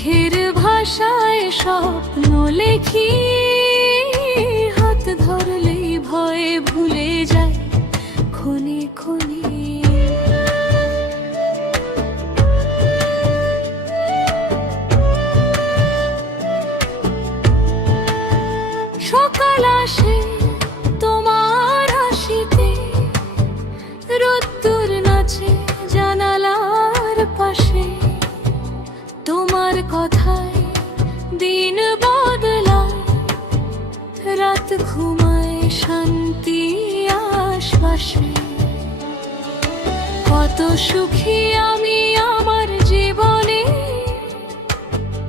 চোখের ভাষায় স্বপ্ন লেখি, হাত ধরলেই ভয়ে ভুলে যায় ক্ষণে ক্ষণে। সকাল আসে তোমার হাসিতে, রোদ্দুর নাচে জানালার পাশে, তোমার কথায় দিন বদলায়, রাত ঘুমায় শান্তি আশ্বাসে। কত সুখী আমি আমার জীবনে,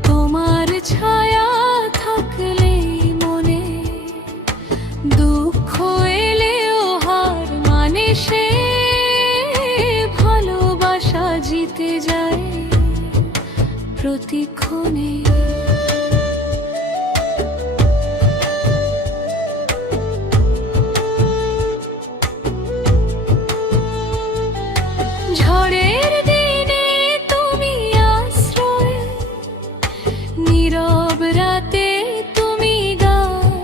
তোমার ছায়া থাকলেই মনে। দুঃখ এলেও হার মানে সে, ভালোবাসা জিতে যায় প্রতিক্ষণে। ঝড়ের দিনে তুমি আশ্রয়, নীরব রাতে তুমি গান।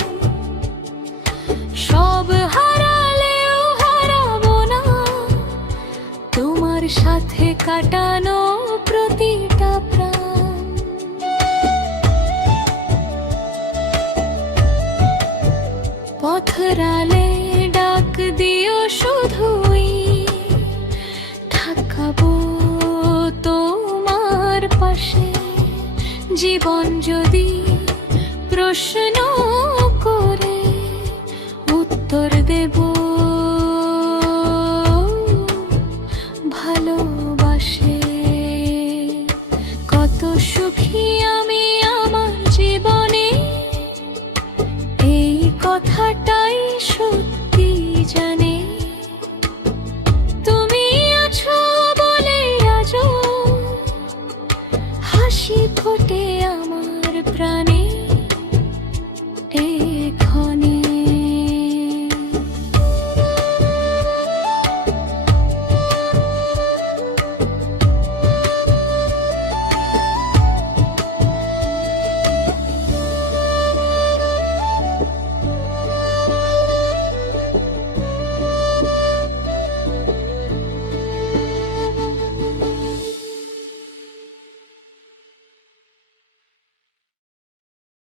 সব হারালেও হারাবো না তোমার সাথে কাটানো প্রতিটা প্রাণ। পথরালে ডাক দিও শুধুই, থাকবো তোমার পাশে। জীবন যদি প্রশ্ন করে, উত্তর দেব ভালোবাসে। কত সুখী আমি আমার জীবনে, এই কথাটাই সত্যি জানে। তুমি আছো বলে আজও হাসি ফোটে আমার প্রাণে।